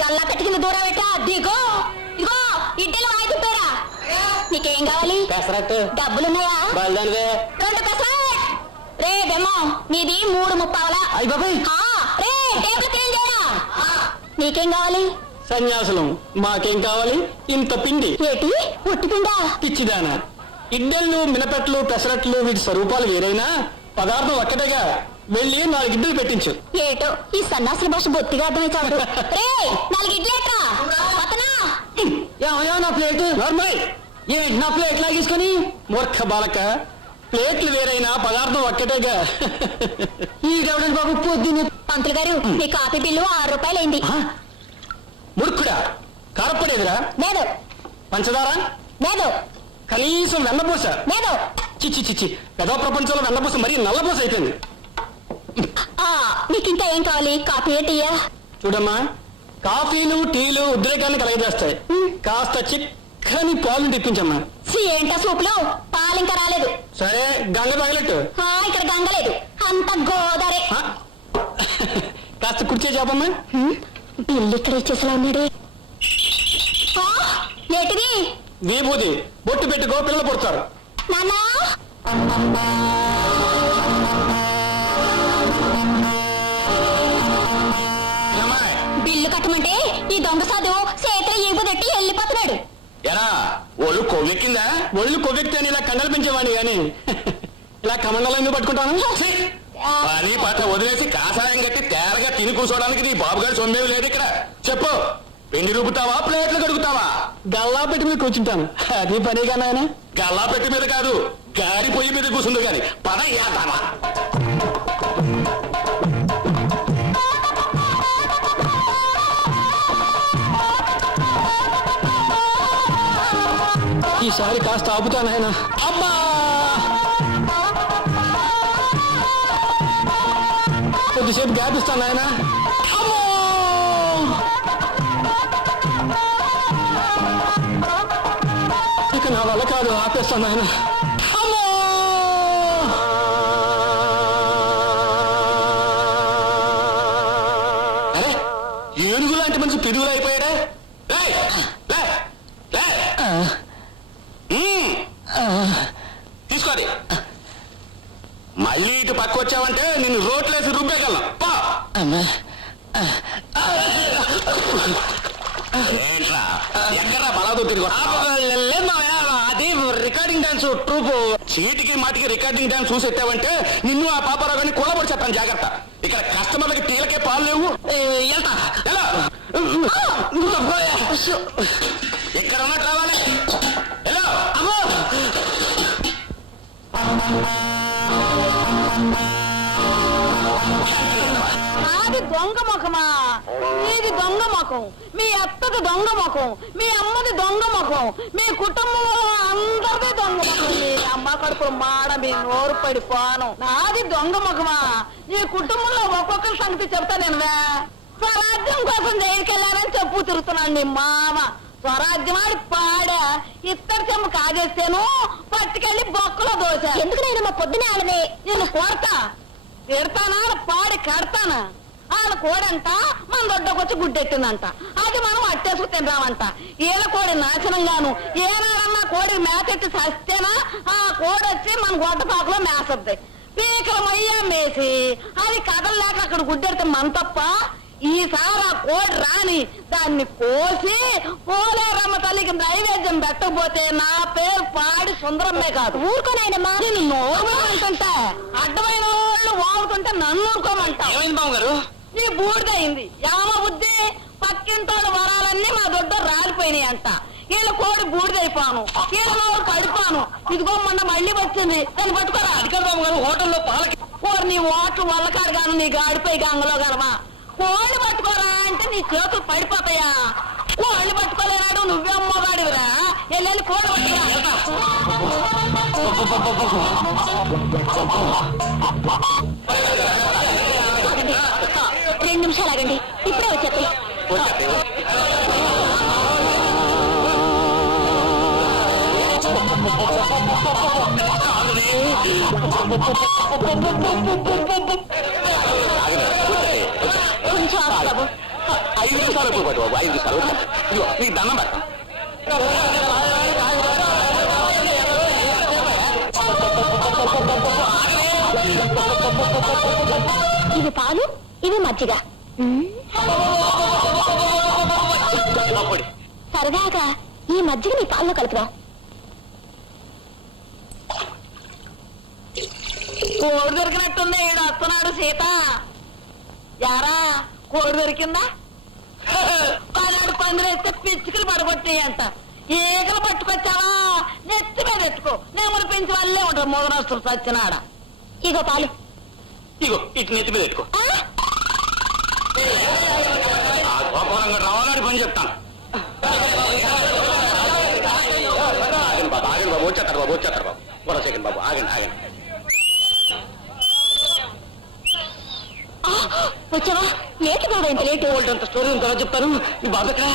గల్లా పెట్టుకుని దూరం పెట్టా దిగో ఇగో ఇడ్డీలు వాయిపోయారా నీకేం కావాలి డబ్బులున్నాయా రెండు పెసరట్ రే బెమ్మ నీది 3:30 రే టేబుల్ క్లీన్ చేయరా నీకేం కావాలి సన్యాసులం మాకేం కావాలి ఇంత పిండి ఏటి ఒట్టి పిండా పిచ్చిదానా ఇడ్డళ్ళు మినపెట్లు పెసరట్లు వీటి స్వరూపాలు వేరైనా పదార్థం ఒక్కటేగా వెళ్ళి 4 ఇడ్డలు పెట్టించు ఏటో ఈ సన్యాసుల భాష బొత్తిగా అర్థమై చాలు రే 4 ఇడ్లీ ఎట్రా నా ప్లేట్ ఏంటి నా ప్లేట్ లాగేసుకొని మూర్ఖ బాలక ప్లేట్లు వేరైనా పదార్థం ఒక్కటేగా ఈడెవడండి బాబు పొద్దున్న పంతులు గారు మీ కాఫీ బిల్లు 6 రూపాయలు అయింది మురుక్కుడా కారపడేదిరా లేదు పంచదార లేదు కనీసం వెన్నపూస లేదు చిచ్చి చిచ్చి పెద్ద ప్రపంచంలో వెన్నపూస మరీ నల్లపూస అయిపోయింది నీకు ఇంకా ఏం కావాలి కాఫీ టీయా చూడమ్మా కాఫీలు టీలు ఉద్రేకాన్ని కలగజేస్తాయి కాస్త చిక్కని పాలు తెప్పించమ్మా ఏంటా సూపులు పాలు ఇంకా రాలేదు సరే గంగ తగలట్టు ఇక్కడ గంగ లేదు అంత గోదారే కాస్త కుర్చే చెప్పమ్మా బిల్లు ఇక్కడ ఇచ్చేసలా ఉన్నాడు ఏటిది విభూతి బొట్టు పెట్టుకో పిల్లలు పుడతారు నాన్నా బిల్లు కట్టమంటే ఈ దొంగ సాధు చేతిలో ఈగుదెట్టి వెళ్ళిపోతున్నాడు ఎరా ఒళ్ళు కొవ్వెక్కిందా ఒళ్ళు కొవ్వెక్కి అని ఇలా కండలు పెంచేవాడిని గాని ఇలా కమండలో ఎందుకు పట్టుకుంటాను పని పట్ల వదిలేసి కాషాయం కట్టి తేరగా తిని కూర్చోడానికి నీ బాబుగారు సొమ్మేవి లేదు ఇక్కడ చెప్పు పిండి రూపుతావా ప్లేట్లు కడుగుతావా గల్లా పెట్టి మీద కూర్చుంటాను అది పనిగా నాయన గల్లా పెట్టి మీద కాదు గారి పొయ్యి మీద కూర్చుంది కానీ పద ఏతావా ఈసారి కాస్త ఆపుతాను ఆయన అమ్మా కొద్దిసేపు గ్యాప్ ఇస్తాను ఆయన ఇక నా వల్ల కాదు ఆపేస్తాను ఆయన అరే ఏనుగు లాంటి మనిషి పిడుగులు అయిపోయాడా తీసుకోది మళ్ళీ ఇటు పక్క వచ్చావంటే నిన్ను రోట్లేసి రుబ్బేగలం ఎక్కడా బలాదు తిరిగి అది రికార్డింగ్ డాన్స్ ట్రూప్ చీటికి మాటికి రికార్డింగ్ డాన్స్ చూసి ఎత్తావంటే నిన్ను ఆ పాపరాగాన్ని కూలబడి చెప్తాను జాగ్రత్త ఇక్కడ కస్టమర్లకి టీలకే పాలు లేవు ఎక్కడ ఉన్నట్టు రావాలి నాది దొంగ ముఖమా మీది దొంగ ముఖం మీ అత్తది దొంగ ముఖం మీ అమ్మది దొంగ ముఖం మీ కుటుంబంలో అందరిది దొంగ ముఖం మీ అమ్మ కడుపు మాడ మీ నోరు పడిపోను నాది దొంగ ముఖమా నీ కుటుంబంలో ఒక్కొక్కరి సంగతి చెప్తా నేను స్వరాజ్యం కోసం జైలుకెళ్ళానని చెప్పు తిరుగుతున్నాను నీ మామ స్వరాజ్యమాడి పాడా ఇత్తడి చెమ్మ కాజేస్తాను పట్టుకెళ్ళి బొక్కలో దోశ ఎందుకు నేను మా పొద్దునే ఆడనే నేను కోరతా తిడతానా పాడి కడతానా వాళ్ళ కోడంట మన దొడ్డకొచ్చి గుడ్డెట్టిందంట అది మనం అట్టేసుకు తిందామంట ఈల కోడి నాశనంగాను ఏనాడన్నా కోడి మేతెట్టి సస్తేనా ఆ కోడి వచ్చి మన గొడ్డపాకులో మేసద్ది పీకల మయ్యా మేసి అది కదలలేక అక్కడ గుడ్డెడితే మన తప్ప ఈసారి ఆ కోడి రాని దాన్ని కోసి పోలేరమ్మ తల్లికి నైవేద్యం పెట్టకపోతే నా పేరు పాడి సుందరమ్మే కాదు ఊరుకోనైనమ్మా నేను నోరు అంటుంటా అడ్డమైన వాళ్ళు వాడుతుంటే నన్ను ఊరుకోమంటా బాబు గారు నీ బూడిదయింది యామ బుద్ధి పక్కింటోడు వరాలన్నీ మా దొడ్డ రాలిపోయినాయి అంట వీళ్ళ కోడి బూడిదైపోను వీళ్ళ నోరు పడిపోను ఇదిగో మొన్న మళ్ళీ వచ్చింది దాన్ని పట్టుకోరా అధికారి బాబు గారు హోటల్లో పాలకి నీ ఓట్లు వల్లకాడు గాను నీ గాడిపోయి గంగలో గలవా కోళ్ళు పట్టుకోరా అంటే నీ చేతులు పడిపోతాయా కోళ్ళు పట్టుకోలేనాడు నువ్వే అమ్మగాడివిరా వెళ్ళి కోడి పట్టుకురా 2 నిమిషాలు ఆగండి ఇప్పుడే వచ్చేస్తాయి కొంచెం ఆగు బాబు. 5 నిమిషాలు ఎప్పుడు పట్టు బాబు, 5 నిమిషాలు. ఇదిగో నీకు దండం పెడతా. ఇవి పాలు, ఇవి మజ్జిగ. సరదాగా ఈ మజ్జిగ నీ పాలలో కలుపుదాం. కోడి దొరికినట్టుంది, ఈడు వస్తున్నాడు. సీత యారా కోడి దొరికిందా? పలాడు పందిరేస్తే పిచ్చుకలు పడగొట్టాయంట. ఈగలు పట్టుకొచ్చావా? నెత్తి మీద ఎత్తుకో. నెమరు పెంచి వాళ్ళే ఉంటారు మూగనస్తులు సచ్చినాడ. ఇగో పాలు. ఇగో ఇటు నెత్తి మీద పెట్టుకో. గోపాలంగా రావాలని పని చెప్తాను. ఆగండి బాబు, ఆగండి బాబు, వచ్చేస్తారు బాబు, వచ్చేస్తారు బాబు. ఒక సెకండ్ బాబు, ఆగండి ఆగండి. వచ్చావా? లేటు కాదా ఇంత లేటు? అంత స్టోరీ తర్వాత చెప్తాను. ఈ బాబు ఎక్కడ?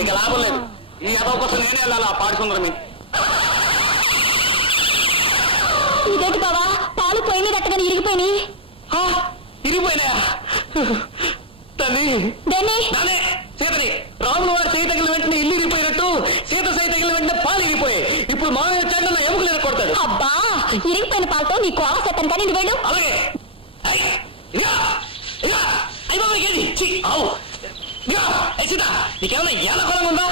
ఇంకా లాభం లేదు. ఈ అదవ కోసం నేనే వెళ్ళాలి ఆ పాడుకుందరం. ఇదేంటి బావా, పాలు పొయ్యి మీద ఎట్టగానే ఇరిగిపోయినాయి. ఇరిగిపోయినాయా? తల్లి దాన్ని సీతని రాముల వారి చేయి తగిలిన వెంటనే ఇల్లు ఇరిగిపోయినట్టు సీత చేయి తగిలిన వెంటనే పాలు ఇరిగిపోయాయి. ఇప్పుడు మామయ్య చెడ్డ ఎముకలు ఎరగొడతాడు. అబ్బా, ఇరిగిపోయిన పాలతో నీ కోవ సెత్తాను కానీ నువ్వు వెళ్ళు. అలాగే సీత, నీకేమైనా ఏలకొలంగా ఉందా?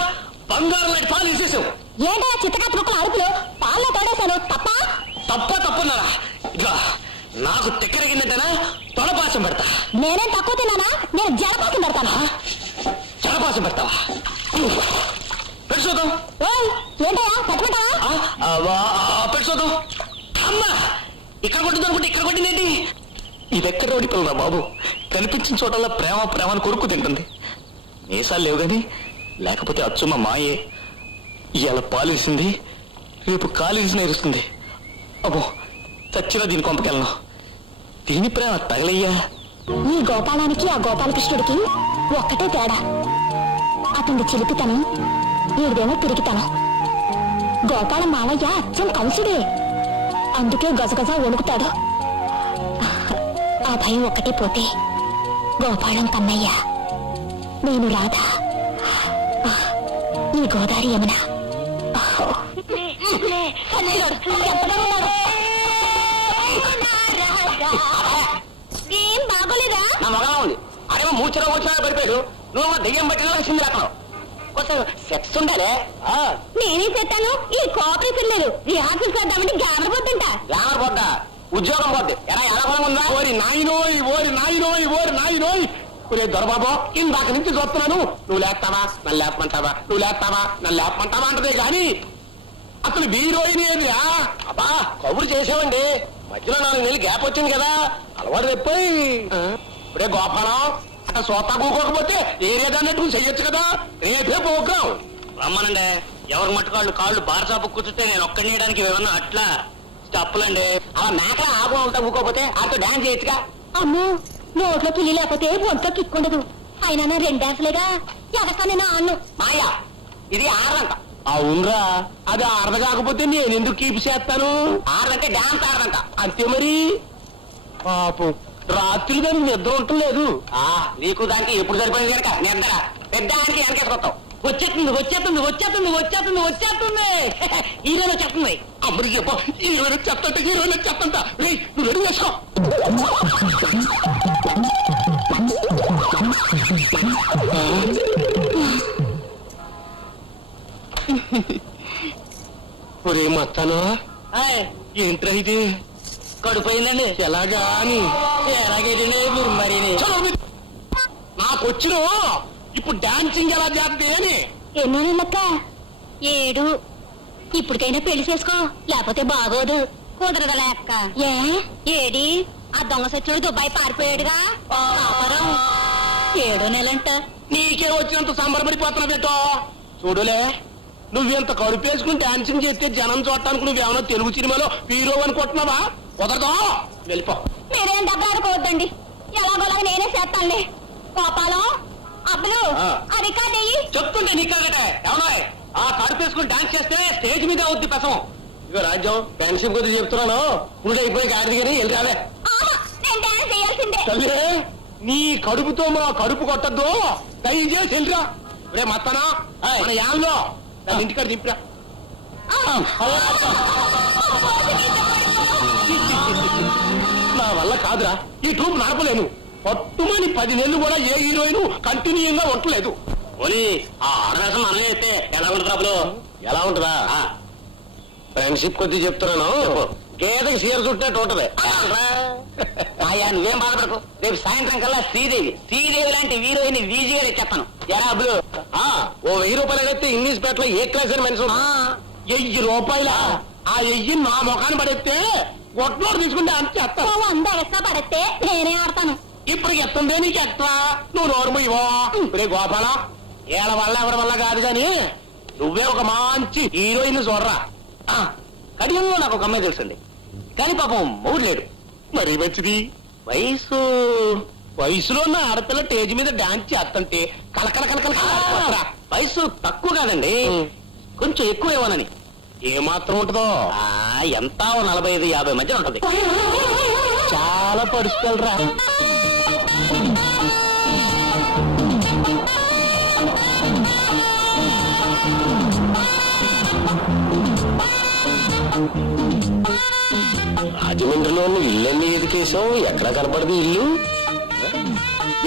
బంగారం లాంటి పాలు ఇచ్చేసావు. ఏంటా చిత్తగా తుక్కల అరుపులు? పాల్లో తోడేశాను. తప్పున్నారా? ఇట్లా నాకు తెక్కరగిందంటేనా తొడపాసం పెడతా. నేనేం తక్కువ తిన్నానా? నేను జలపాసం పెడతానా? జలపాసం పెడతావా? పెట్టి చూద్దాం. ఏంటయా పెట్టమంటావా? పెట్టి చూద్దాం. అమ్మా, ఇక్కడ కొట్టింది అనుకుంటే ఇక్కడ కొట్టిందేంటి? ఇదెక్కడ రోడి పిల్లరా బాబు? కనిపించిన చోటల్లా ప్రేమ ప్రేమను కొరుకు తింటుంది. మీసాలు లేవు గాని లేకపోతే అచ్చుమ్మ మాయే. ఇవాళ పాలేసింది, రేపు కాలేసి నేరుస్తుంది. అబ్బో, చచ్చినా దీని కొంపకెళ్ళను. దీని ప్రేమ తగలయ్యా. ఈ గోపాలానికి ఆ గోపాలకృష్ణుడికి ఒక్కటే తేడా. అతని చిలిపితనం, ఈడేమో తిరిగితనం. గోపాల మావయ్య అచ్చం కంసుడే, అందుకే గజగజ వణుకుతాడు. ఆ భయం ఒక్కటే పోతే గోపాలం కన్నయ్య, నేను రాధ, ఈ గోదావరి యమున. ఏం బాగోలేదా? నా మగలా ఉంది. అదేమో మూర్చలో వచ్చినా పడిపోయాడు. నువ్వు దెయ్యం పట్టిన వచ్చింది అక్కడ. కొంచెం సెక్స్ ఉండాలి. నేనేం చేస్తాను? ఈ కోపం పిల్లలు రిహార్సల్ చేద్దామంటే గ్యామర్ పోతుంటా. గ్లామర్ పోద్దా, ఉద్యోగం పోద్ది. ఎలా ఎలా ఉందా? ఓరి నాయనోయ్, ఓరి నాయనోయ్, ఓరి నాయనోయ్. ఒరే దొరబాబు, ఇందాక నుంచి చూస్తున్నాను. నువ్వు లేస్తావా నన్ను లేపమంటావా, నువ్వు లేస్తావా నన్ను లేపమంటావా అంటదే గాని అసలు హీరోయిన్ ఏది? అబ్బా కబురు చేసావండి. మధ్యలో 4 నెలలు గ్యాప్ వచ్చింది కదా, అలవాటు తెప్పోయి. ఇప్పుడే గోపాలం అట్లా సోతా కూకోకపోతే ఏరియా అన్నట్టు చెయ్యొచ్చు కదా. రేపే పోగ్రాం రమ్మనండి. ఎవరి మట్టుకాళ్ళు కాళ్ళు బారసాపు కూర్చుంటే నేను ఒక్కడేయడానికి ఏమన్నా అట్లా తప్పులండి. అలా మేకల ఆగు ఉంటా ఊకోపోతే ఆతో డాన్స్ చేయొచ్చుగా. అమ్మో, నోట్లో పిల్లి లేకపోతే ఒంట్లో కిక్కుండదు. అయినా నేను 2 డాన్సులేగా ఎగస్తానే నా అన్ను. మాయా, ఇది ఆడదంట. అవునరా, అది ఆడద కాకపోతే నేను ఎందుకు కీప్ చేస్తాను? ఆడదంటే డాన్స్ ఆడదంట అంతే మరి. పాపం రాత్రి దానికి నిద్ర ఉండలేదు. నీకు దానికి ఎప్పుడు సరిపోయింది కనుక నిద్ర పెద్దానికి వెనకేసుకొస్తావు. వచ్చేస్తుంది వచ్చేస్తుంది వచ్చేస్తుంది వచ్చేస్తుంది వచ్చేస్తుంది. హీరోయిన్ వచ్చేస్తుంది. అమ్మడి చెప్ప, హీరోయిన్ వచ్చేస్తంట, హీరోయిన్ వచ్చేస్తంట. నువ్వు రెడీ చేసుకో. ఒరే మత్తాను, ఏంట్రా ఇది? కడుపోయిందండి. ఎలాగా అని? ఎలాగైతే మీరు మరి నాకు వచ్చిన ఇప్పుడు డాన్సింగ్ ఎలా చేస్తే అని. ఎన్నో నెలక్క 7. ఇప్పటికైనా పెళ్లి చేసుకో, లేకపోతే బాగోదు. కుదరదా లేక్క? ఏడి ఆ దొంగ సచ్చుడు దుబాయ్ పారిపోయాడుగా. 7 నెలంట. నీకే వచ్చినంత సంబరపడిపోతున్నా పెట్టో. చూడులే, నువ్వెంత కడుపేసుకుని డాన్సింగ్ చేస్తే జనం చూడటానికి నువ్వేమన్నా తెలుగు సినిమాలో హీరో అనుకుంటున్నావా? కుదరదా, వెళ్ళిపో. మీరేం దగ్గరకోవద్దండి, ఎలాగోలాగా నేనే చేస్తానులే. గోపాలం, అబ్బులు, ఆ రికార్డ్ అయ్యి చెప్తుంటే నీకగటే ఏమన్నా ఆ కడుపు వేసుకుని డాన్స్ చేస్తే స్టేజ్ మీద అవుద్ది పెసం. ఇదిగో రాజ్యం ఫ్రెండ్షిప్ గురించి చెప్తున్నాను. ఇప్పుడు అయిపోయి ఆడిది కానీ వెళ్ళి రాలే. నేను డాన్స్ చేయాల్సిందే. తల్లి నీ కడుపుతో మా కడుపు కొట్టద్దు, దయచేసి వెళ్ళిరా. ఇప్పుడే మత్తనా మన యాన్లో నన్ను ఇంటికాడ దింపిరా. నా వల్ల కాదురా, ఈ ట్రూప్ నడపలేను. పట్టుమని 10 నెలలు కూడా ఏ హీరోయిన్ కంటిన్యూగా ఉండలేదు. పోనీ ఆ ఆడవేసం మనమే అయితే ఎలా ఉంటుంది? ఎలా ఉంటుందా? ఫ్రెండ్షిప్ కొద్ది చెప్తున్నాను. గేదకి చీర చుట్టినట్టు ఉంటది. అయ్యా నువ్వేం బాధపడకు, రేపు సాయంత్రం కల్లా శ్రీదేవి లాంటి హీరోయిన్ వీజీగా చెప్పాను. ఎలా అబ్బులు? ఓ 1000 రూపాయలు అయితే ఇంగ్లీష్ పేటలో ఏ క్లాస్ అని మనిషి 1000 రూపాయల ఆ 1000 నా ముఖాన్ని పడేస్తే గొట్టలోడు తీసుకుంటే అంత చెప్తాను. అందరూ ఎట్లా పడితే నేనే ఆడతాను. ఇప్పుడు ఎత్తుందే నీకు ఎట్లా? నువ్వు నోరు ఇవో. ఇప్పుడే గోపాలం ఏళ్ళ వల్ల ఎవరి వల్ల కాదు కానీ నువ్వే ఒక మంచి హీరోయిన్ చూడరా. కడియంలో నాకు ఒక అమ్మాయి తెలుసండి, కానీ పాపం మూడు లేడు. మరీ మంచిది. వయసులో ఉన్న ఆడపిల్ల స్టేజ్ మీద డాన్స్ చేస్తుంటే కలకల కలకల కలకల. వయసు తక్కువ కాదండి, కొంచెం ఎక్కువ ఏమోనని. ఏమాత్రం ఉంటుందో? ఎంత 45-50 మధ్య ఉంటది. చాలా పడుచుకెళ్ళరా. రాజమండ్రిలో ఇల్లన్నీ ఎదుకేసాం, ఎక్కడ కనపడదు ఇల్లు?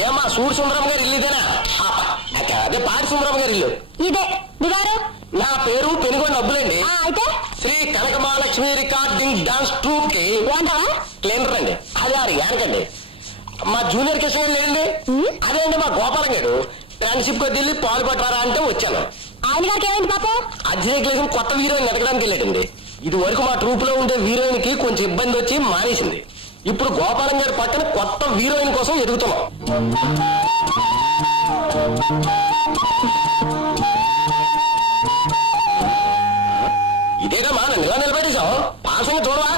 ఏమా సూడు సుందరం గారి ఇల్లు ఇదేనా? అదే పాడి సుందరం గారి ఇల్లు ఇదే. దిగారు? నా పేరు పెనుగొండ అబ్బులండి. అయితే Sri Kanakamahalakshmi recording dance troupe కి క్లీనర్ అండి. అదే యానకండి. మా జూనియర్ కిషన్ గారు లేదండి, అదే అండి మా గోపాలం గారు. ఫ్రెండ్షిప్ కొద్ది వెళ్ళి పాలు పట్టారా అంటే వచ్చాను. ఆయన గారికి ఏమైంది పాపం? అధ్యక్షులు కొత్త హీరోయిన్ ఎదగడానికి వెళ్ళాడండి. ఇది వరకు మా ట్రూప్ లో ఉండే హీరోయిన్ కి కొంచెం ఇబ్బంది వచ్చి మానేసింది. ఇప్పుడు గోపాలం గారి పక్కన కొత్త హీరోయిన్ కోసం ఎదుగుతున్నాం. ఇదేగా మా నన్ను ఇలా నిలబెట్టేశాం. పాసంగా చూడవా?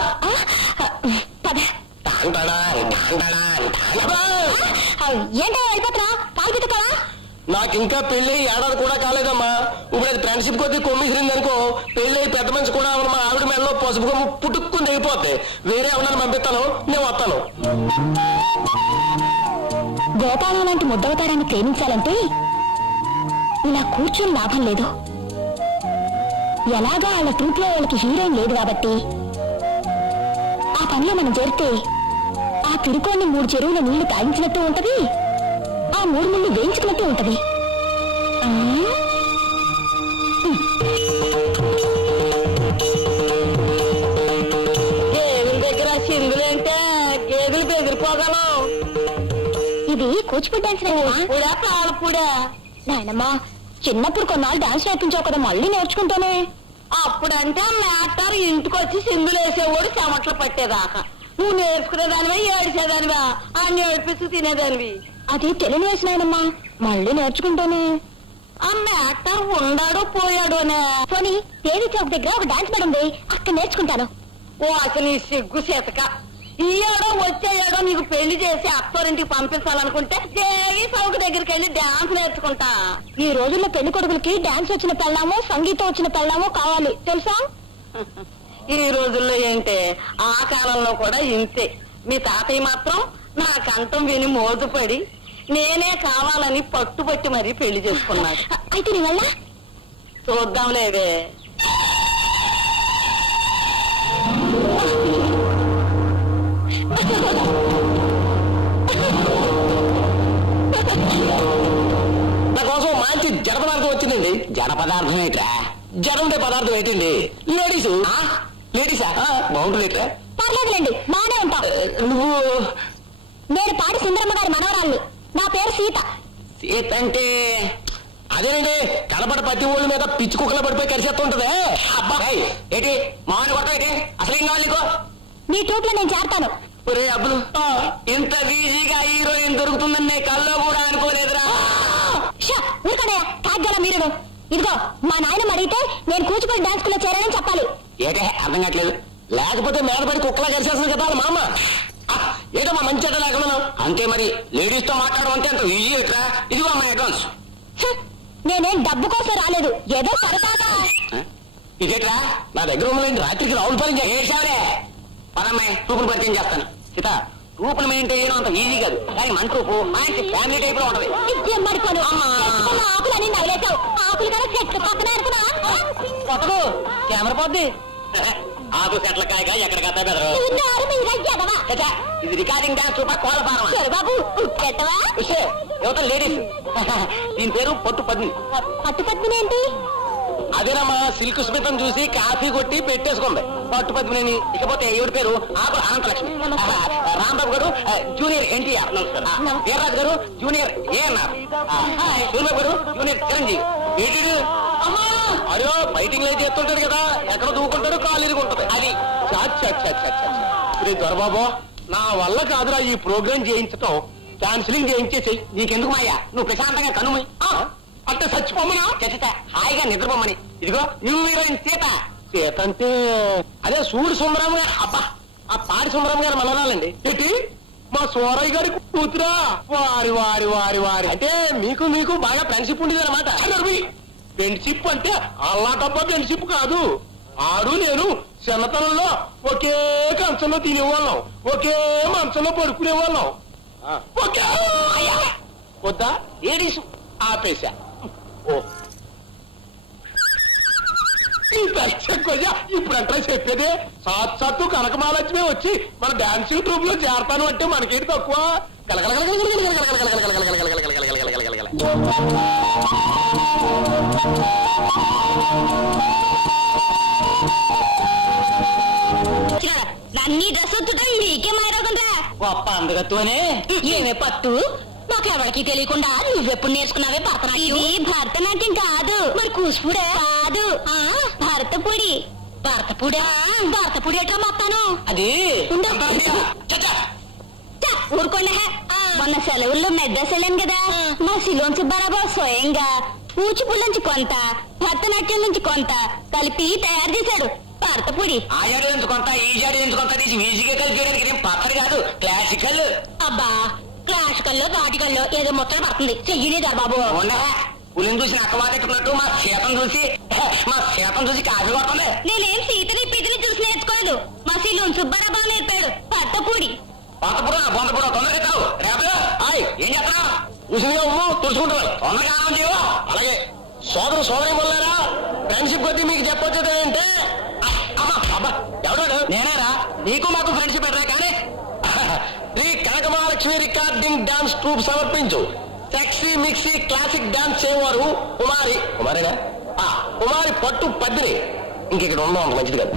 ఏంటో అయిపోతున్నా పాలు పెట్టుకోవా? నాకింకా పెళ్లి ఏడాది కూడా కాలేదమ్మా. ఇప్పుడు అది ఫ్రెండ్షిప్ కొద్ది కొమ్మిసిరింది అనుకో, పెళ్లి పెద్ద మనిషి కూడా మా ఆవిడ మెడలో పసుపు కొమ్ము పుట్టుక్కుని దిగిపోద్ది. వేరే ఎవరన్నా పంపిస్తాను, నేను వస్తాను. గోపాలం లాంటి ముద్దవతారాన్ని ప్రేమించాలంటే ఇలా కూర్చొని లాభం లేదు. ఎలాగా వాళ్ళ ట్రూప్ లో వాళ్ళకి హీరోయిన్ లేదు కాబట్టి ఆ పనిలో మనం చేరితే ఆ తిరుకోని 3 చెరువుల నీళ్లు తాగించినట్టు ఉంటది, ఆ 3 ముళ్ళు వేయించుకున్నట్టు ఉంటది. గేదెల దగ్గర సింగులంటే గేదెలు బెదిరిపోగలం. ఇది కూచిపూడి డాన్స్ కాలపూడా? నాయనమ్మా, చిన్నప్పుడు కొన్నాళ్ళు డాన్స్ నేర్పించావు కదా, మళ్ళీ నేర్చుకుంటానే. అప్పుడంటే మేటర్ ఇంటికి వచ్చి సింగులు వేసేవాడు చెమట్లు పట్టేదాకా. నువ్వు నేర్చుకునేదానివా ఏడిసేదానివా? అన్ని ఏడిపిస్తూ తినేదానివి. అది తెలియని వయసు నాయనమ్మా, మళ్ళీ నేర్చుకుంటానే. ఆ మేటర్ ఉండాడో పోయాడో అనే పోనీ దేవి చౌక్ దగ్గర ఒక డాన్స్ పడింది, అక్కడ నేర్చుకుంటాను. ఓ అసలు నీ సిగ్గు చేతక. ఈ ఏడో వచ్చే ఏడో నీకు పెళ్లి చేసి అత్తోరింటికి పంపించాలనుకుంటే దేవి చౌక్ దగ్గరికి వెళ్ళి డాన్స్ నేర్చుకుంటా. ఈ రోజుల్లో పెళ్లి కొడుకులకి డాన్స్ వచ్చిన పెళ్ళామో సంగీతం వచ్చిన పెళ్ళామో కావాలి తెలుసా? ఈ రోజుల్లో ఏంటే, ఆ కాలంలో కూడా ఇంతే. మీ తాతయ్య మాత్రం నా కంఠం విని మోజుపడి నేనే కావాలని పట్టుబట్టి మరీ పెళ్లి చేసుకున్నాడు. అయితే నీ వల్ల చూద్దాం లేదే. నా కోసం మంచి జడ పదార్థం వచ్చిందండి. జడ పదార్థం ఏంట్రా? జడ ఉండే పదార్థం ఏంటండి? లేడీస్. లేడీసా? బాగుంటుంది. పర్లేదులేండి, బానే ఉంటా. నువ్వు? నేను పాడి సుందరమ్మ గారి మనవరాల్ని. నా పేరు సీత. సీత అంటే అదేనండి, కనబడ ప్రతి ఊళ్ళ మీద పిచ్చి కుక్కల పడిపోయి కరిసేస్తుంటదే. అబ్బాయి ఏంటి మామూలు కొట్ట ఏంటి? అసలు ఏం కావాలి నీకు? నీ ట్రూప్ లో నేను చేరతాను. ఒరే అబ్బులు, ఇంత ఈజీగా హీరోయిన్ దొరుకుతుందని నీ కల్లో కూడా అనుకోలేదురా. కాగ్గాల మీరు ఇదిగో, మా నాయనమ్మ అడిగితే నేను కూచిపూడి డాన్స్ స్కూల్లో చేరానని చెప్పాలి. ఏటే అర్థం కావట్లేదు. లేకపోతే మేడపడి కుక్కలా కరిసేస్తుంది కదా మా అమ్మ. ఏదో మా మంచి అడ్డ లేకుండా అంతే. మరి లేడీస్ తో మాట్లాడడం అంటే అంత ఈజీ ఎట్రా? ఇదిగో మా అడ్వాన్స్. నేనేం డబ్బు కోసం రాలేదు, ఏదో సరదాగా. ఇదేట్రా నా దగ్గర ఉన్న రాత్రికి రావులు పని చేసావలే. పదమ్మాయి ట్రూపులు పరిచయం చేస్తాను. సీత, ట్రూపులు మెయింటైన్ చేయడం అంత ఈజీ కాదు, కానీ మన ట్రూపు మంచి ఫ్యామిలీ టైప్ లో ఉంటది. మడుకోను ఆకులని నవ్వులేసావు. ఆకులు కదా చెట్టు పక్కన కొట్టకు, కెమెరా పోద్ది. ఆకు చెట్ల కాయగా ఎక్కడికన్నా బెదరు. ఇది రికార్డింగ్ డాన్స్ ట్రూపా కోలపారం బాబు పెట్టవా? యువత లేడీస్. దీని పేరు పట్టు పద్మిని. పట్టు పద్మిని ఏంటి? అదేనమ్మా, సిల్క్ స్మితం చూసి కాఫీ కొట్టి పెట్టేసుకుంది పట్టు పద్మిని. ఇకపోతే ఎవరి పేరు ఆకు అనంతలక్ష్మి. రాంబాబు గారు జూనియర్ ఎన్టీఆర్. వీర్రాజు గారు జూనియర్ ఏఎన్ఆర్. సూర్యబాబు గారు జూనియర్ చిరంజీవి. వీటి అయ్యో ఫైటింగ్ అయితే ఎత్తుంటాడు కదా, ఎక్కడ దూకుంటాడు, కాలు ఇరుగుంటది. అది శ్రీ దొరబాబు, నా వల్ల కాదురా ఈ ప్రోగ్రామ్ చేయించటం. క్యాన్సిలింగ్ చేయించేసి. నీకెందుకు మాయ్యా, నువ్వు ప్రశాంతంగా కనుమై అంటే చచ్చిపోమనా? చచ్చిత హాయిగా నిద్రపోమని. ఇదిగో న్యూ హీరోయిన్ సీత. సీత అంటే అదే సూడి సుందరం గారు. అబ్బా, ఆ పాడి సుందరం గారు మనరాలండి. ఏంటి, మా సోరయ్య గారి కూతురా? వారి వారి వారి వారి అంటే మీకు బాగా ఫ్రెండ్షిప్ ఉండేది అనమాట. ఫ్రెండ్షిప్ అంటే అల్లా తప్ప ఫ్రెండ్షిప్ కాదు. ఆడు నేను చిన్నతనంలో ఒకే కంచంలో తినేవాళ్ళం, ఒకే మంచంలో పడుకునేవాళ్ళం. ఒకే వద్దా ఏడీసు ఆపేశా. ఓ ఇప్పుడు అంటే చెప్పేదే సాక్షాత్తు కనకమహాలక్ష్మి వచ్చి మన డాన్సింగ్ ట్రూప్ లో చేరతాను అంటే మనకేంటి తక్కువ? అన్ని డ్రెస్ వస్తుంటే నీకే మాయరాకుండా గొప్ప అందుగత్తునే. ఏమే పట్టు, మాకెవరికి తెలియకుండా నువ్వెప్పుడు నేర్చుకున్నావే భరతనాట్యం? ఇది భరతనాట్యం కాదు, మరి కూచిపూడే కాదు, భరతపూడి. భరతపూడా? భరతపూడి ఎట్లా మొత్తాను అది ఊరుకోండి. మొన్న సెలవుల్లో మెడ్రాస్ వెళ్ళాను కదా, మా శిలోన్ సుబ్బారావు స్వయంగా కూచిపూడి నుంచి కొంత, భరతనాట్యం నుంచి కొంత కలిపి తయారు చేశాడు భరతపూడి. ఆ జాడి నుంచి కొంత, ఈ జాడి నుంచి కొంత తీసి మ్యూజిక్ కలిపి చేయడానికి ఏం పక్కన కాదు, క్లాసికల్. అబ్బా, క్లాసికల్లో వాటికల్లో ఏదో మొత్తం పడుతుంది, చెయ్యలేదా బాబు? పులిని చూసి నక్క వాటెట్టుకున్నట్టు మా సీతం చూసి కాఫీ కొడుతుంది. నేనేం సీతని పీతని చూసి నేర్చుకోలేదు, మా శిలోన్ సుబ్బారావు నేర్పాడు భరతపూడి. బొంతపూడ తొందరగా తావు. ఏం చేస్తున్నావు? ఉసిరిగా ఉమ్ము తుడుచుకుంటున్నావు, తొందరగా ఆనం చేయవు. అలాగే సోదరి వల్లారా, ఫ్రెండ్షిప్ కొద్ది మీకు చెప్పొచ్చేది ఏంటంటే, అబ్బా ఎవడాడు? నేనేరా, నీకు మాకు ఫ్రెండ్షిప్ పెట్టరా. కానీ Sri Kanakamahalakshmi recording dance troupe సమర్పించు సెక్సీ మిక్సీ క్లాసిక్ డాన్స్ చేయవారు కుమారి పట్టు పద్మిని. ఇంకెక్కడ ఉండడం అంత మంచిది కాదు.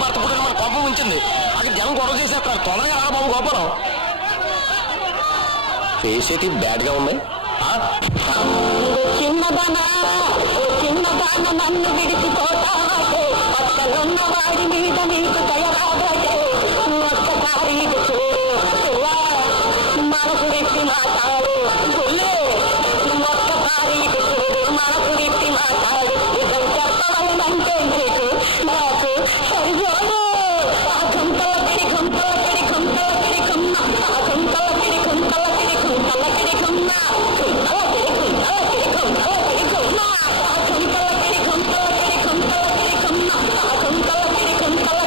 భర్తపుడి మన కోపం ఉంచింది. అక్కడ జనం గొడవ చేసేస్తారు. తొందరగా రా బాబు గోపురం. ఫేస్ ఏంటి బ్యాడ్ గా ఉన్నాయి? చిన్నదానా నన్ను విడిచిపోతావే, పక్కలున్న వాడి మీద నీకు దయరాదే, ఒక్కసారి మనసు విప్పి మాట్లాడు, ఒక్కసారి మనసు విప్పి మాట్లాడు. ఇద్దరు చెప్పవాలంటే నీకు నాకు సరిజోడు. ఆ గుంతల పిడి గుంతల పిడి గుంతల పిడి గుమ్మ, ఆ గుంతల పిడి గుంతల పిడి గుంతల పిడి గుమ్మ, గుంతల పిడి గుంతల పిడి గుంతల పిడి గుమ్మ, ఆ గుంతల పిడి గుంతల పిడి గుంతల పిడి గుమ్మ, ఆ గుంతల పిడి గుంతల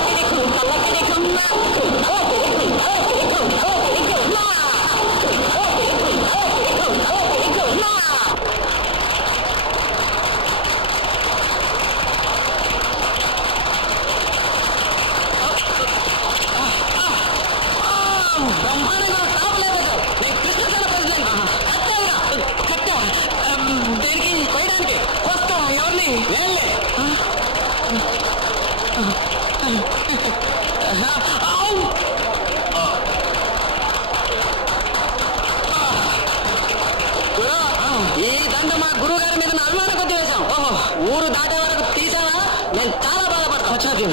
ఊరు దాటే వరకు తీసావా నేను చాలా బాధపడతాను.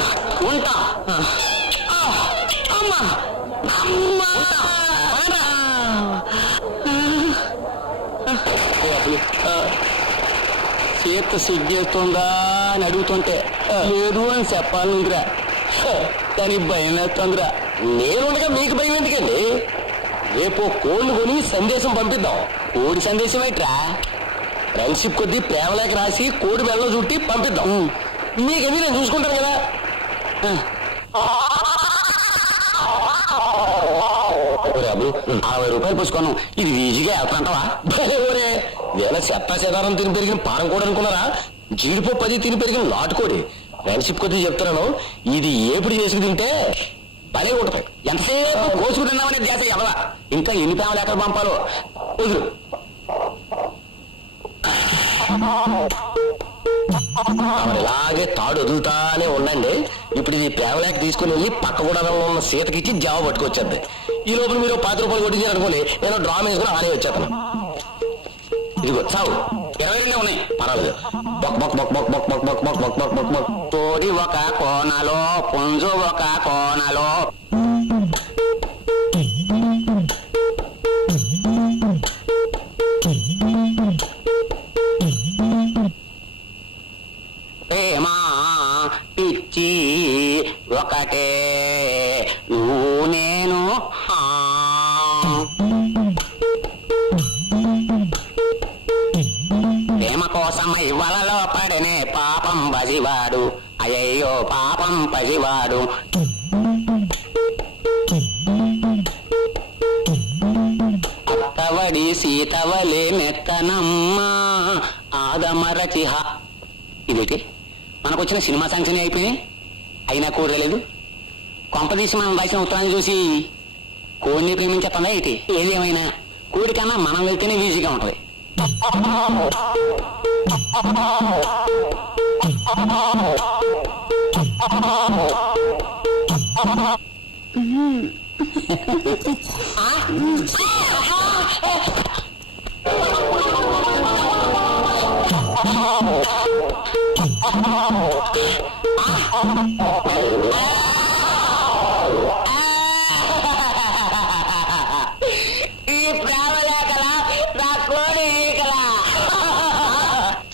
ఉంటా. అమ్మా అమ్మా చేత సిగ్గేస్తుందా అని అడుగుతుంటే లేదు అని చెప్పాలిరా, కానీ భయం వేస్తుందిరా. నేనుండగా మీకు భయం ఎందుకండి? రేపు కోళ్ళు కొని సందేశం పంపిద్దాం. కోడి సందేశం ఏంట్రా? ఫ్రెండ్షిప్ కొద్దీ ప్రేమలేక రాసి కోడి మెడలో చుట్టి పంపిద్దాం. మీకన్నీ నేను చూసుకుంటాను కదా. అబ్బు 60 రూపాయలు పుచ్చుకున్నాం, ఇది ఈజీగా వెళ్తాంటావా? ఒరే వేళ చెత్తా చెదారం తిని పెరిగిన పారం కూడా అనుకున్నారా? జీడిపప్పు అది తిని పెరిగిన నాటుకోడి. ఫ్రెండ్షిప్ కొద్దీ చెప్తున్నాను, ఇది ఏపుడు చేసుకు తింటే భలే ఉంటుంది. ఎంతసేపు కోసుకు తిన్నామని ధ్యాస ఎవరా? ఇంకా ఎన్ని ప్రేమలు ఎక్కడ పంపాలో వదులు. ఇలాగే తాడు వదులుతానే ఉండండి. ఇప్పుడు ఇది ప్రేమలేక తీసుకుని వెళ్ళి పక్క గూడలో ఉన్న సీతకిచ్చి జావ పట్టుకొచ్చేద్ది. ఈ లోపల మీరు 10 రూపాయలు కొట్టించారు అనుకోండి, నేను డ్రా వేసుకుని ఆనే వచ్చేస్తాను. ఇదిగో చావు 22 ఉన్నాయి, పర్వాలేదు. బొక్ బొక్ బొక్ బొక్ బొక్ బొక్ బొక్ బొక్ బొక్ బొక్ బొక్ బొక్. తోడి ఒక కోనలో పుంజు ఒక కోనలో. ప్రేమా పిచ్చి ఒకటే నువ్వు నేను. ప్రేమ కోసమై వలలో పడనే పాపం పసివాడు, అయ్యో పాపం పసివాడు. అత్తవడి సీతవలే మెత్తనమ్మా ఆదమరచిహ. ఇదేంటి మనకొచ్చిన సినిమా సాంక్షన్ అయిపోయినాయి, అయినా కూరలేదు. కొంపదీసి మనం రాసిన ఉత్తరాన్ని చూసి కోడిని ప్రేమించేస్తుందా ఏంటి? ఏదేమైనా కోడి కన్నా మనం వెళ్తేనే ఈజీగా ఉంటుంది.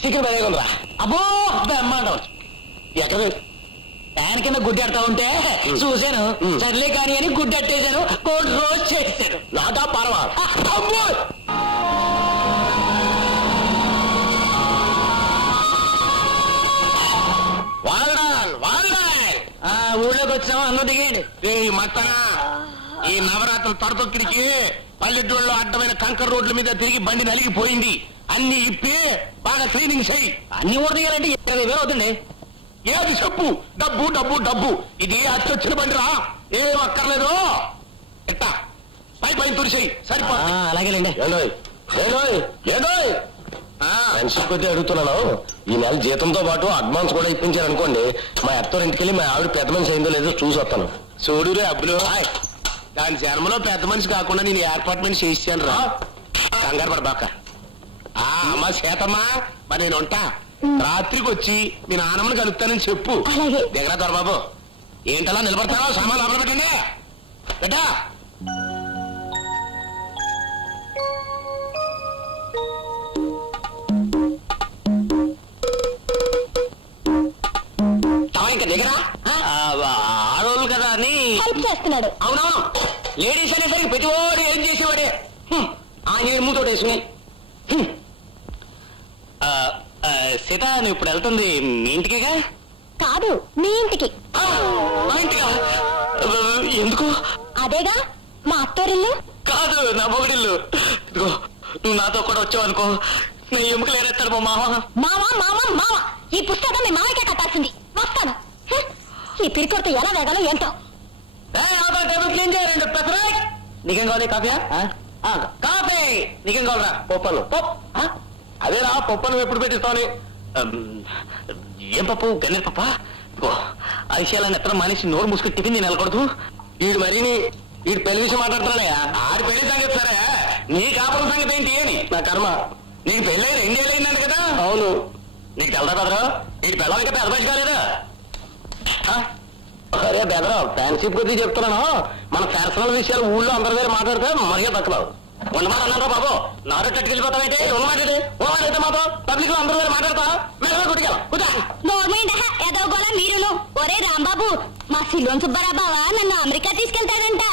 చికెన్ బయలురా. అబ్బో బ్రహ్మాండం. ఎక్కడ ఫ్యాన్ కింద గుడ్డెడతా ఉంటే చూశాను, సర్లే కానీ అని గుడ్డెట్టేశాను. కోడి రోజు చేసాడు నాదా పర్వా. అబ్బో ఊళ్ళోకి వచ్చాము, అందరూ దిగండి. ఈ మట్టనా ఈ నవరాత్రుల తొడతొక్కిడికి పల్లెటూళ్ళలో అడ్డమైన కంకర్ రోడ్ల మీద తిరిగి బండి నలిగిపోయింది. అన్ని ఇప్పి బాగా క్లీనింగ్ చేయి. అన్ని ఊరదీయాలంటే 20,000 అవుతుంది. ఏది చెప్పు? డబ్బు డబ్బు డబ్బు. ఇది అచ్చొచ్చిన బండి రా, ఏం అక్కర్లేదు. ఎట్టా పై పై తుడిచేయి సరిపో. అలాగేలేండి. ఫ్రెండ్షిప్ కొద్ది అడుగుతున్నాను, ఈ నెల జీతంతో పాటు అడ్వాన్స్ కూడా ఇప్పించారు అనుకోండి, మా అత్తోరింటికి వెళ్ళి మా ఆవిడ పెద్ద మనిషి అయిందో లేదో చూసి వస్తాను. చూడురే అబ్బులు, దాని జన్మలో పెద్ద మనిషి కాకుండా నేను ఏర్పాటు మనిషి చేసాను రా. కంగారు పడబాక. అమ్మా సీతమ్మా, మరి నేను ఉంటా. రాత్రికి వచ్చి మీ నాన్నమ్మని కలుపుతానని చెప్పు. దగ్గర దొరబాబు ఏంటలా నిలబడతావో సామాన్ లోపల పెట్టండి. పెట్టా ఇంకా దగ్గర ఆడోళ్ళు కదా అని చేస్తున్నాడు. అవునవును, లేడీస్ అనేసరికి ప్రతివాడు ఏం చేసేవాడే. ఆ నేను మూతోడు వేసుకుని. సీత నువ్వు ఇప్పుడు వెళ్తుంది మీ ఇంటికేగా? కాదు, మీ ఇంటికి. మా ఇంటికా? ఎందుకు? అదేగా మా అత్తోరిల్లు. కాదు, నా మొగుడిల్లు. ఇదిగో నువ్వు నాతో కూడా వచ్చావు అనుకో, నీ ఎముకలు ఏరేస్తాడు మా మామ. మావా మావా మావా, ఈ పుస్తకం మీ మామయ్యకే కట్టాల్సింది. వస్తాను. ఈ పిరికొడితే ఎలా వేగాలో ఏంటో. క్లీన్ చేయాలండి. నీకేం కావాలి? కాఫీయా? కాఫీ. నీకేం కావాలరా? పప్పులు. అదేరా పప్పును ఎప్పుడు పెట్టిస్తావని. ఏం పప్పు? గన్నేరు పప్ప. ఆ విషయాలను ఎక్కడ మనిషి నోరు మూసుకుని టిఫిన్ నేను వెళ్ళకూడదు. వీడు మరి వీడు పెళ్లి విషయం మాట్లాడుతున్నాయా? ఆడి పెళ్లి సంగతి సరే, నీ కాపురం సంగతి ఏంటి అని నా కర్మ. నీకు పెళ్ళి 2 ఏళ్ళు అయిందంట కదా? అవును. నీకు తెలదా బెదరు నీకు పిల్లలు ఇంకా పెద్ద మనిషి కాలేదా సరే బెదరు ఫ్రెండ్షిప్ కొద్ది చెప్తున్నాను మన పర్సనల్ విషయాలు ఊళ్ళో అందరి దగ్గర మాట్లాడితే మరిగా దక్కలేవు ఉన్నమాట అన్నారా బాబు నారు టట్టుకెళ్ళిపోతామైతే ఉన్నమాటది ఉన్నమాటైతే మాత్రం పబ్లిక్ లో అందరి దగ్గర మాట్లాడతా మెడలో కొట్టుకెళ్ళ కూర్చో గవర్నమెంట్ ఎదవగోలా మీరును. ఒరే రాంబాబు, మా సిలోన్ సుబ్బారావు బావ నన్ను అమెరికా తీసుకెళ్తాడంట.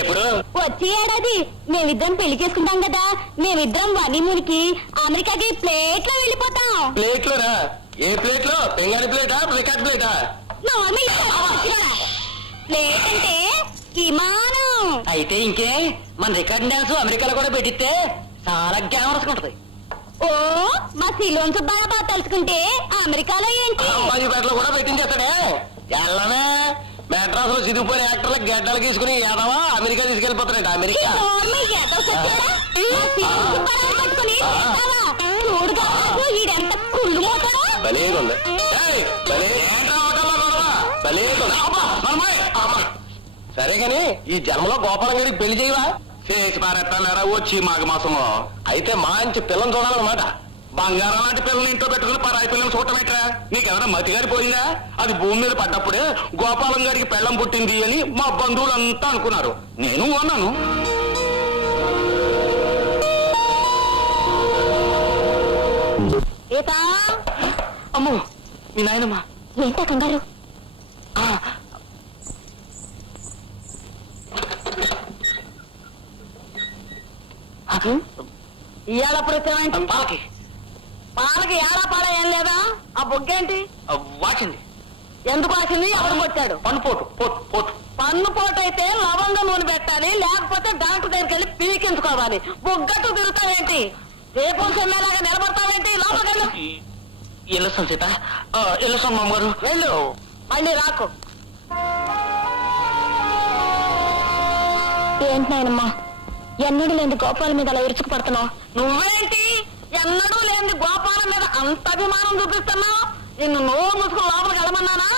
ఎప్పుడు వచ్చే ఏడాది మేమిద్దరం పెళ్లి చేసుకుంటాం కదా, మేమిద్దరం హనీమూన్కి అమెరికాకి ప్లేట్ లో వెళ్ళిపోతాం. ప్లేట్లోనా ఏ ప్లేట్ లో పింగారి ప్లేటా రికార్డ్ ప్లేటా ప్లేట్ అంటే విమానం. అయితే ఇంకే మన రికార్డ్ డాన్స్ అమెరికాలో కూడా పెట్టిస్తే చాలా గ్యామరస్ ఉంటది. ఓ మా సిలోన్ సుబ్బారావు బావ తెలుసుకుంటే అమెరికాలో ఏంటి అంబాజీపేటలో కూడా పెట్టించేస్తాడే ఎల్లమే మెడ్రాస్ లో చిరిగిపోయిన యాక్టర్లకు గడ్డలు తీసుకుని ఏదవా అమెరికా తీసుకెళ్లిపోతాడు అమెరికా ఈడెంత కుళ్ళు మోతాడో. భలేగా ఉంది సరే గాని ఈ జన్మలో గోపాలం గారికి పెళ్లి చేయవా చేసి పారెత్తాలేరా వచ్చి మాఘ మాసంలో అయితే మంచి పిల్లని చూడాలన్నమాట బంగారం లాంటి పిల్లల్ని ఇంట్లో పెట్టుకుని పరాయి పిల్లలు చూడటమేట్రా నీకెవరైనా మతి గారి పోయిందా అది భూమి మీద పడ్డప్పుడే గోపాలం గారికి పెళ్ళం పుట్టింది అని మా బంధువులంతా అనుకున్నారు నేను అన్నాను అమ్మో మీ నాయనమ్మా ఏంటా కంగారు? ఇవాళప్పుడు వచ్చావేంటి? పాలకి పాలకి ఏడా పాడ ఏం లేదా? ఆ బొగ్గేంటి? వాచింది ఎందుకు వచ్చింది? ఎవరు కొట్టాడు? పన్నుపోటు పోటు పోటు పన్ను పోటు అయితే లవంగ నూనె పెట్టాలి, లేకపోతే డాక్టర్ దగ్గరికి వెళ్ళి పీకించుకోవాలి. బొగ్గట్టు తిరుగుతావేంటి? రేపు సొమ్మేలాగా నిలబడతావేంటి? లోపలికెళ్ళు. వెళ్ళొస్తాం సీత వెళ్ళొస్తాం మామగారు వెళ్ళు, మళ్ళీ రాకు. ఏంటి నాయనమ్మా ఎన్నడూ లేని గోపాల మీద అలా ఇరుచుకు పడుతున్నావు? నువ్వేంటి ఎన్నడూ లేని గోపాలం మీద అంత అభిమానం చూపిస్తున్నావు? నిన్ను నోరు మూసుకుని లోపలికి వెళ్ళమన్నానా?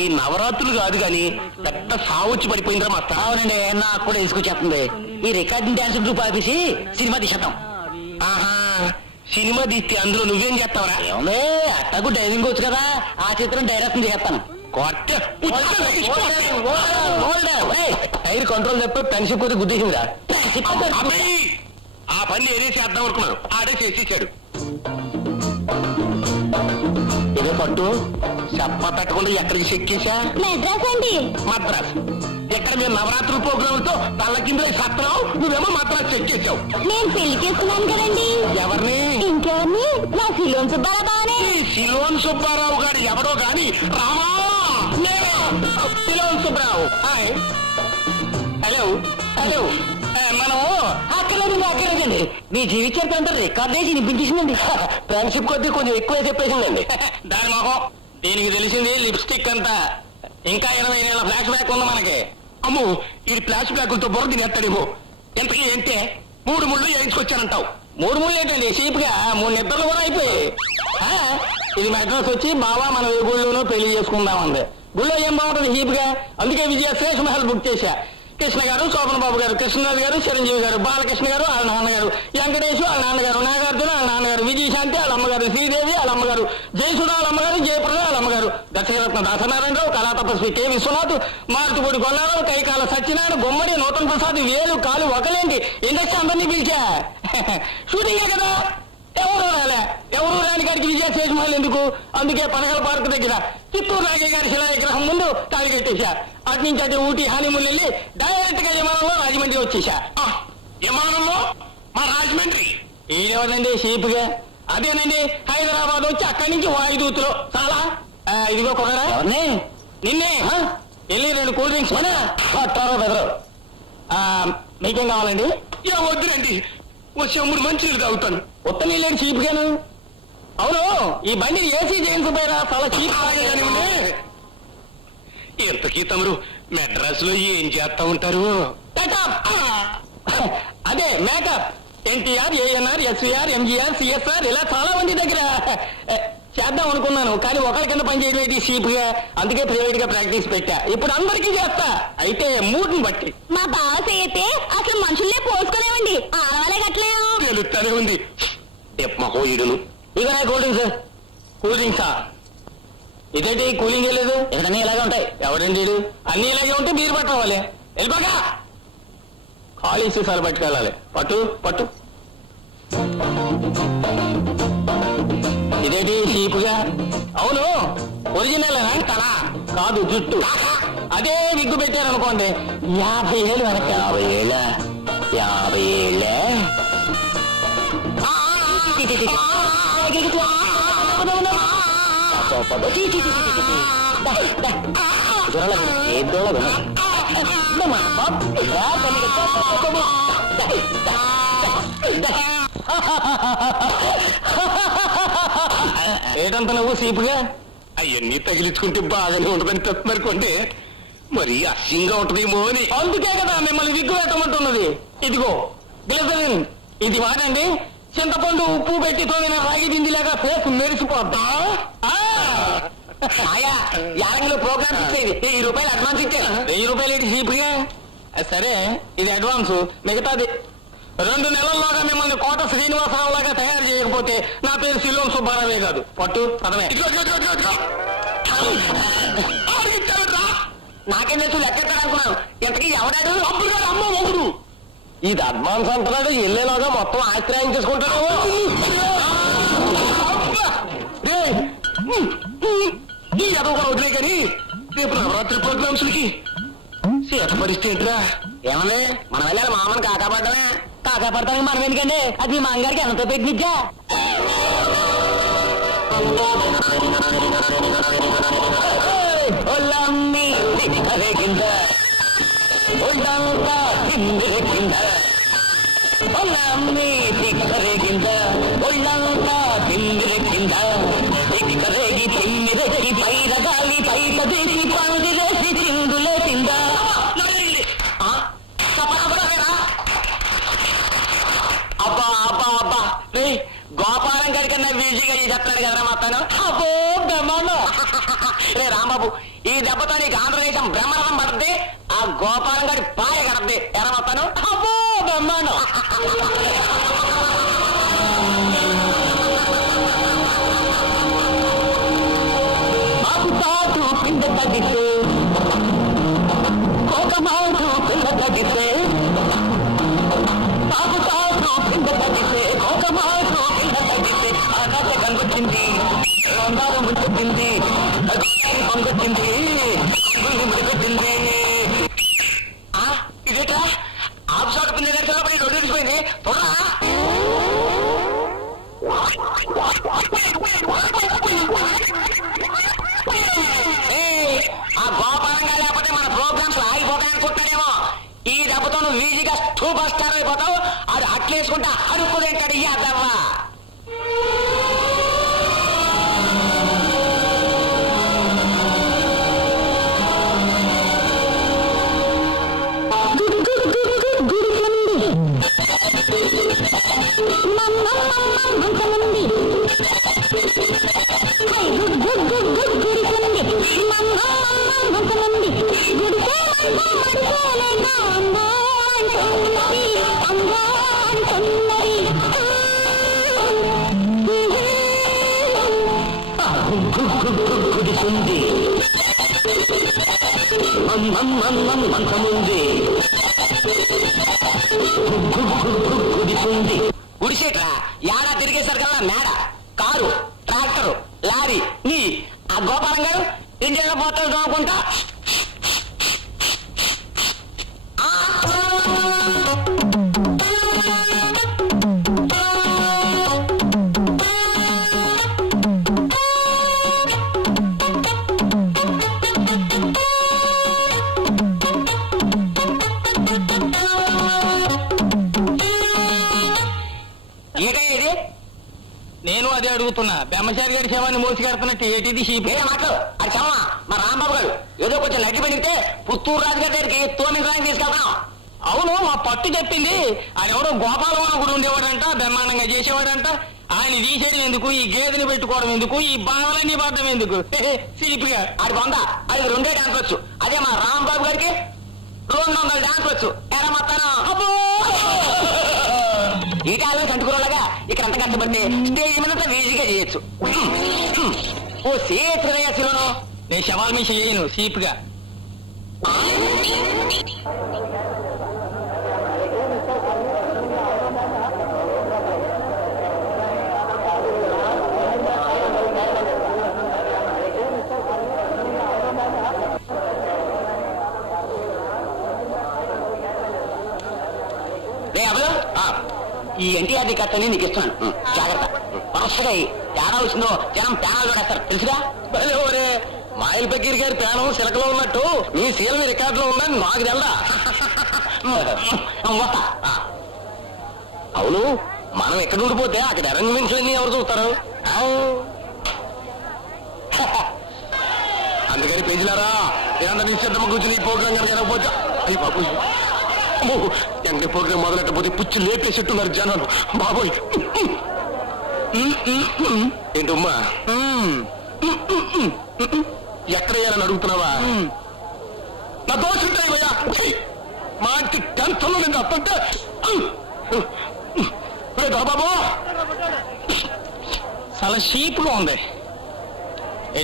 ఈ నవరాత్రులు కాదు గాని పెద్ద సావొచ్చి పడిపోయిందిరా మాస్టర్ అవునండి, నాకు కూడా తీసుకొచ్చేస్తుంది. ఈ రికార్డింగ్ డాన్స్ గ్రూప్ ఆఫీసి సినిమా తీసేద్దాం. ఆహా సినిమా తీస్తే అందులో నువ్వేం చేస్తావరా ఏమండి అట్టకు డైవింగ్ వచ్చు కదా, ఆ చిత్రం డైరెక్షన్ చేస్తాను. టైర్ కంట్రోల్ చెప్పి పెన్సిల్ కొద్ది గుద్దేసిందిరా ఆ పని ఏదే చేద్దాం అనుకున్నాను ఆడే చేసేసాడు ఇదే పట్టు చెప్ప పెట్టకుండా ఎక్కడికి చెక్కేశా మెడ్రాస్ అండి. మద్రాస్ ఎక్కడ మేము నవరాత్రుల ప్రోగ్రాంలతో తల్ల కింద సత్రావు నువ్వేమో మద్రాస్ చెక్కేశావు నేను పెళ్లి చేసుకున్నాను కదండి. ఎవరిని ఇంకెవరిని? నా సిలోన్ సుబ్బారావు బావనే. ఈ సిలోన్ సుబ్బారావు గారు ఎవడో గాని Rama Ceylon Subbarao hi hello hello మనం అక్కర్లేదండి, మీ జీవిత చరిత్ర అంటే రికార్డ్ చేసి వినిపించేసిందండి. ఫ్రెండ్షిప్ కొద్ది కొంచెం ఎక్కువ చెప్పేసిందండి దాని మొహం దీనికి తెలిసింది లిప్స్టిక్ అంతా ఇంకా 20 ఏళ్ళ ఫ్లాష్ బ్యాక్ ఉంది మనకి అమ్ము ఈ ఫ్లాష్ బ్యాకులతో బుర్ర తినేస్తాడేమో ఎంతకీ ఏంటే 3 ముళ్ళు వేయించుకొచ్చానంటావు 3 ముళ్ళు ఏంటండి చీప్గా 3 నిద్రలు కూడా అయిపోయాయి ఇది మెడ్రాస్ వచ్చి బావా మన ఏ గుళ్ళోనూ పెళ్లి చేసుకుందామంది గుళ్ళో ఏం బాగుంటుంది చీప్గా అందుకే విజయ శ్రేష్ మహల్ బుక్ చేశా కృష్ణ గారు శోభన్ బాబు గారు కృష్ణరాజు గారు చిరంజీవి గారు బాలకృష్ణ గారు వాళ్ళ నాన్నగారు వెంకటేష్ వాళ్ళ నాన్నగారు నాగార్జున వాళ్ళ నాన్నగారు విజయశాంతి వాళ్ళ అమ్మగారు శ్రీదేవి వాళ్ళ అమ్మగారు జయసుధ వాళ్ళ అమ్మగారు జయప్రద వాళ్ళ అమ్మగారు దక్షరత్న దాసనారాయణరావు కళాతపస్వి కె విశ్వనాథ్ మారుతిపూడి గొల్లారావు కైకాల సత్యనారాయణ గుమ్మడి నూతన్ ప్రసాద్ వేలు కాలు ఒకలేంటి ఇండస్ట్రీ అందరినీ పిలిచా షూటింగే కదా ఎవరు రాని గారికి విజయ శేషమహల్ ఎందుకు అందుకే పనగల పార్క్ దగ్గర చిత్తూరు నాగయ్య గారి శిలా విగ్రహం ముందు తాళి కట్టేశా అటు నుంచి అటు ఊటీ హానిమూన్ వెళ్ళి డైరెక్ట్ గా విమానంలో రాజమండ్రి వచ్చేసా విమానంలో మా రాజమండ్రి ఈయనెవరండి షీప్గా అదేనండి హైదరాబాద్ వచ్చి అక్కడి నుంచి వాయుదూతులో చాలా ఇదిగో కొనరా నిన్నే వెళ్ళి 2 కూల్ డ్రింక్స్ తారో బెదరు మీకేం కావాలండి వద్దురండి ఓ 3 మంచి తాగుతాను ఉత్త నీళ్ళని చీప్గాను అవును ఈ బండి ఏసీ చేయించబోయారా చాలా చీప్ ఎంతకీ తమరు మెడ్రాస్ లో ఏం చేస్తా ఉంటారు అదే makeup NTR ANR SVR MGR CSR ఇలా చాలా మంది దగ్గర చేద్దాం అనుకున్నాను కానీ ఒకరి కింద పని చేయడం ఏంటి సీపుగా, అందుకే ప్రైవేట్ గా ప్రాక్టీస్ పెట్టా. ఇప్పుడు అందరికీ చేస్తా, అయితే మూడ్ని బట్టి. మా బావ చేస్తే అసలు మనుషుల్లే పోసుకోలేమండి, ఆడవాళ్ళే కట్టలేము. తెలుస్తానే ఉంది మహో ఇడును. ఇక నా కూల్ డ్రింక్స్. కూల్ డ్రింక్సా? ఇదేంటి కూలింగ్ లేదు, ఎక్కడన్నీ ఇలాగే ఉంటాయి. ఎవడండి అన్ని ఇలాగే ఉంటే మీరు పట్టుకోవాలి. వెళ్ళిపోగా ఖాళీ సీసాలు పట్టుకెళ్ళాలి. పట్టు పట్టు. ఇదేంటి చీపుగా? అవును ఒరిజినల్ తల కాదు జుట్టు. అదే విగ్గు పెట్టారనుకోండి 50 ఏళ్ళు వెనక. 50 ఏళ్ళ 50 ఏళ్ళే. ఏటంత నువ్వు సీపుగా? అవన్నీ తగిలించుకుంటే బాగానే ఉంటుందని తప్పనుకోండి, మరి అసహ్యంగా ఉంటుందేమో అని. అందుకే కదా మిమ్మల్ని విగ్గు పెట్టమంటున్నది. ఇదిగో గ్లిజరిన్, ఇది వాడండి. చింతపండు ఉప్పు పెట్టి తోగిన రాగి బిందిలాగా ఫేస్ మెరిసిపోద్దా. యారంగిలో ప్రోగ్రామ్ ఇచ్చేది 1000 రూపాయలు అడ్వాన్స్ ఇచ్చే. 1000 రూపాయలు ఏంటి సీపుగా? సరే ఇది అడ్వాన్స్, మిగతాది 2 నెలల్లోగా మిమ్మల్ని కోట శ్రీనివాసరావు లాగా తయారు చేయకపోతే నా పేరు సిల్లోన్ సుబ్బారావే కాదు. పట్టు పదమే. నాకేం తెలుసు లెక్కెట్టాలనుకున్నాను. ఎంతకీ ఎవడాడు? అప్పుడు కాదు అమ్మ ఒకడు. ఇది అడ్వాన్స్ అంటున్నాడు, వెళ్ళేలాగా మొత్తం ఆశ్రయించేసుకుంటాడు. ఈ అదొక కూడా వదిలే కానీ రేపు నవరాత్రి ప్రోగ్రామ్స్ కి సీత పరిస్థితిరా. ఏమన్నా మనం వెళ్ళాలి మామని కాకాపడ్డమే. కాకాపడతానికి మనం ఎందుకండి, అది మా అంగారికి ఎంతో పెట్టినిచ్చా. ఒళ్ళమ్మి కింద ఒళ్ళంతా కింద ఒళ్ళమ్మి కింద ఒళ్ళంతా కింద రేగి తిమ్మిరెక్కి పైర గాలి పైట దేశి పందిరేసి చిందులే కింద. అబ్బా అబ్బా అబ్బా గోపాలం గారి కన్నా వీజీగా ఈ చెప్తాడు కదరా మొత్తాను. అబ్బో బ్రహ్మాండం. రే రాంబాబు, ఈ దెబ్బతో నీకు ఆంధ్రదేశం బ్రహ్మరథం పడుతుంది, ఆ గోపాలం గారి పాయ కడద్ది. ఎరా మొత్తాను. అబ్బో బ్రహ్మాండం. ఆకుతాటు కింద తగ్గితే ఒక మాటు కింద తగ్గితే ఆకుతాటు కింద తగ్గితే ఒక మాటు కింద తగ్గితే ఆకాశ కనిపించింది, రంగారం ముచ్చింది, పొంగొచ్చింది, ముడికొచ్చింది. ఇదేట్రా ఆఫ్ పిండి దగ్గర పోయి రొడ్డు తీసిపోయింది. త్వరగా ఆ గోపాలంగా లేకపోతే మన ప్రోగ్రామ్స్ ఆగిపోతాయనుకుంటాడేమో. ఈ దెబ్బతో నువ్వు ఈజీగా సూపర్ స్టార్ అయిపోతావు. అది అట్లేసుకుంటా అడుక్కు తింటాడు ఈ అద్దవ్వా. గుడిసుంది మంచముంది గుడిసుంది. గుడిసేట్రా ఏడా తిరిగేసరికల్లా మేడ, కారు, ట్రాక్టరు, లారీ నీ ఆ గోపాలం గారు ఇండియా పోతాడు అనుకుంటా. నేను అదే అడుగుతున్నా, బ్రహ్మచారి గారి శవాన్ని మోసుకెడుతున్నట్టు ఏటిది షీపే మాటలు. అది శవమా? మా రాంబాబు గారు ఏదో కొంచెం నడ్డి పెడితే పుత్తూరు రాజుగారి దగ్గరికి తోమించడానికి తీసుకెళ్తాం. అవును మా పట్టు చెప్పింది, ఆయన ఎవడో గోపాలవాన గుడి ఉండేవాడంట, బ్రహ్మాండంగా చేసేవాడంట. ఆయన తీసేయడం ఎందుకు, ఈ గేదెని పెట్టుకోవడం ఎందుకు, ఈ బాధలన్నీ పడడం ఎందుకు? సీపుగా ఆడి బొంద అది 2 డాన్స్ వచ్చు. అదే మా రాంబాబు గారికి 200 డాన్స్ వచ్చు. ఎరా మొత్తాను ఈటాలు కంటుకోలాగా ఇక్కడ అంత కష్టపడితే స్టేజ్ మీద ఈజీగా చేయొచ్చు. ఓ సేత్రదయసులను నేను శవాల మిష చేయను సీపుగా. ఈ ఎన్టీఆర్డీ కట్టని నీకు ఇస్తున్నాను, జాగ్రత్త. వరుసగా తేడా వచ్చిందో జనం ప్యానాలు చూడేస్తారు తెలుసుగా. ఒరే మాయిల్ బకీర్ గారి ప్యానం సిలకలో ఉన్నట్టు మీ సీఎం రికార్డులో ఉందని నాకు తెల్దా. వస్తా. అవును, మనం ఎక్కడ ఉండిపోతే అక్కడ అరేంజ్మెంట్స్ అన్ని ఎవరు చూస్తారు? అందుకని పెంచినారా ఏమన్నా నిశ్చిద్దమ్మ కూర్చుని ఈ ప్రోగ్రాం కనుక జరగకపోతే అయ్యి బాబు ఎంగ ప్రోగ్రాం మొదలెట్టపోతే పుచ్చి లేపేసేట్టున్నారు జనాలు బాబోయ్. ఏంటమ్మా ఎక్కడ వేయాలని అడుగుతున్నావా? నా దోష ఉంటాయ్యా మా ఇంటి టెన్షన్ నేను అప్పంటే బాబు చాలా షీప్గా ఉంది.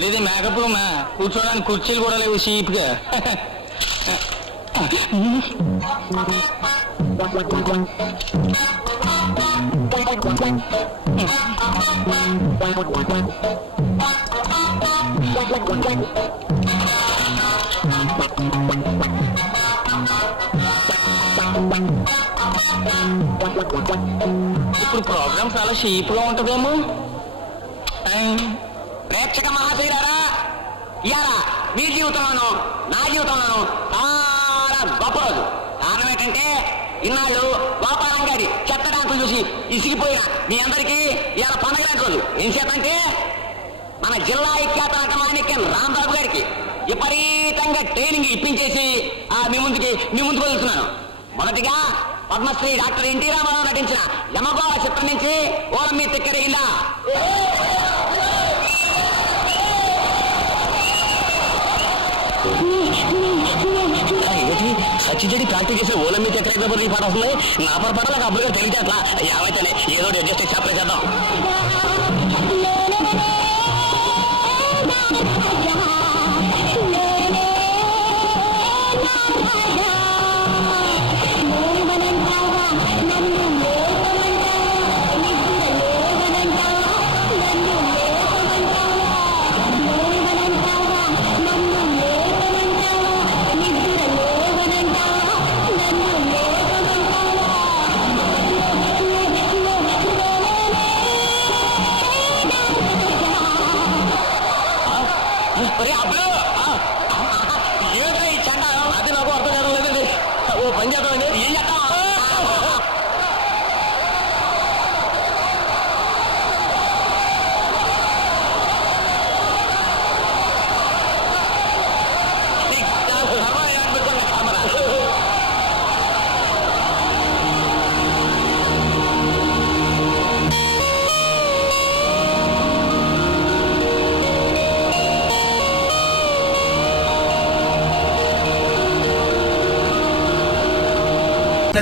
ఇది మేకప్ రూమా? కూర్చోడానికి కుర్చీలు కూడా లేవు షీప్గా. ఇప్పుడు ప్రోగ్రామ్ చాలా షీప్గా ఉంటుందేమో. ప్రేక్షక మహాశీరారా, ఇయాల మీ జీవితంలోనూ నా జీవితంలోనూ చాలా గొప్ప రోజు. కారణం ఏంటంటే ఇన్నాళ్ళు గోపాలం గారి చెత్త డాన్సులు చూసి ఇసిగిపోయిన మీ అందరికీ ఇవాళ పండుగ లాంటి రోజు. ఏం చేతంటే మన జిల్లా విఖ్యాత మాణిక్యం రాంబాబు గారికి విపరీతంగా ట్రైనింగ్ ఇప్పించేసి మీ ముందుకు వెళ్తున్నాను. మొదటిగా పద్మశ్రీ డాక్టర్ ఎన్టీ రామారావు నటించిన యమగోళ చిత్రం నుంచి ఓలం మీ తిక్కరిగిందా. సచిజడి ప్రాక్టీస్ చేసే ఓలం మీద ఎక్కడైతే ఈ పాట వస్తుంది. నా పొరపాటు నాకు అప్పుడు తెలియదు. అట్లా ఏమైతే ఏదో అడ్జస్ట్ చేసి చెప్పలే చేద్దాం. అది నాకు అర్థం కావడం లేదండి. ఓ పని చేద్దామండి. ఏం చేద్దాం?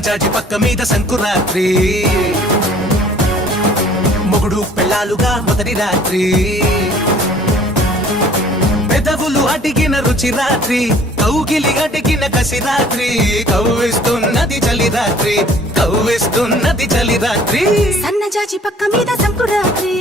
చాచి పక్క మీద సంకురాత్రి, మొగుడు పెళ్ళాలుగా మొదటి రాత్రి, పెదవులు అడిగిన రుచి రాత్రి, కౌగిలి అడిగిన కసి రాత్రి, కవ్విస్తున్నది చలి రాత్రి, కవ్విస్తున్నది చలి రాత్రి. సన్నజాజి పక్క మీద సంకురాత్రి.